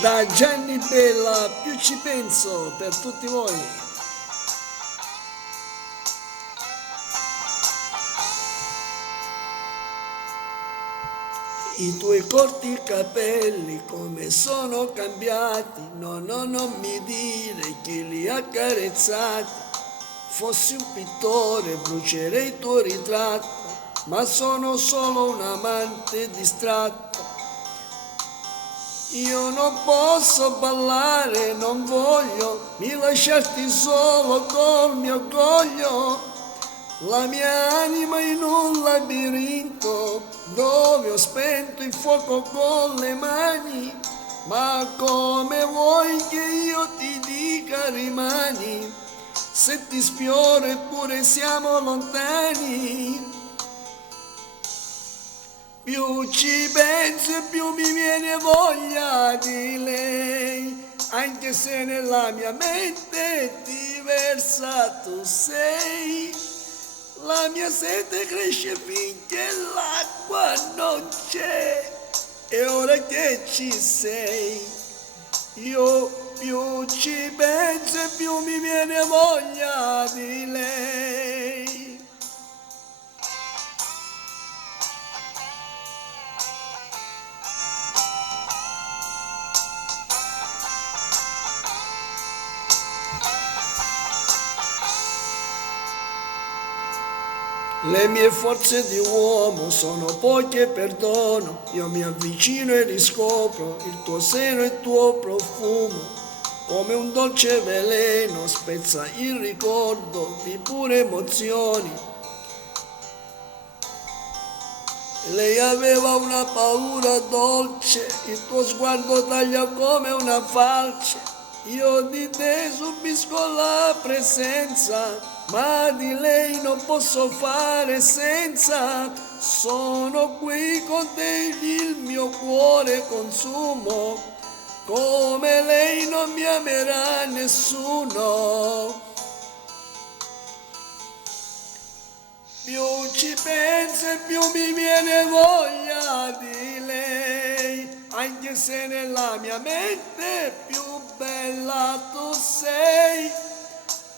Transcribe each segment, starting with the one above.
Da Gianni Bella, più ci penso per tutti voi. I tuoi corti capelli come sono cambiati, no, no, non mi dire chi li ha accarezzati. Fossi un pittore brucerei il tuo ritratto, ma sono solo un amante distratto. Io non posso ballare, non voglio, mi lasciarti solo col mio orgoglio. La mia anima in un labirinto dove ho spento il fuoco con le mani. Ma come vuoi che io ti dica rimani, se ti sfioro eppure siamo lontani? Più ci penso e più mi viene voglia di lei, anche se nella mia mente diversa tu sei. La mia sete cresce finché l'acqua non c'è, e ora che ci sei, io più ci penso e più mi viene voglia di lei. Le mie forze di uomo sono poche e perdono, io mi avvicino e riscopro il tuo seno e il tuo profumo, come un dolce veleno spezza il ricordo di pure emozioni. Lei aveva una paura dolce, il tuo sguardo taglia come una falce, io di te subisco la presenza, ma di lei non posso fare senza. Sono qui con te, il mio cuore consumo, come lei non mi amerà nessuno. Più ci penso e più mi viene voglia di lei, anche se nella mia mente più bella tu sei.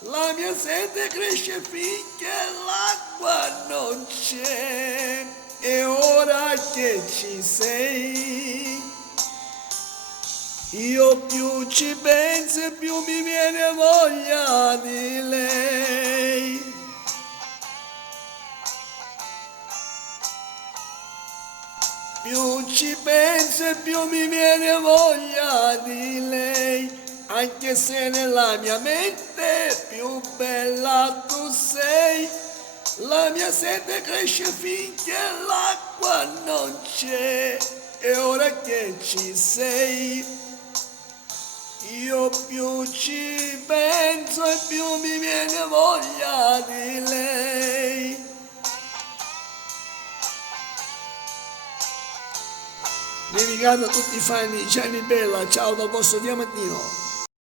La mia sete cresce finché l'acqua non c'è, e ora che ci sei, io più ci penso e più mi viene voglia di lei. Più ci penso e più mi viene voglia di lei, anche se nella mia mente più bella tu sei. La mia sete cresce finché l'acqua non c'è, e ora che ci sei, io più ci penso e più mi viene voglia di lei. Dedicato a tutti i fan di Gianni Bella, ciao dal vostro Diamantino.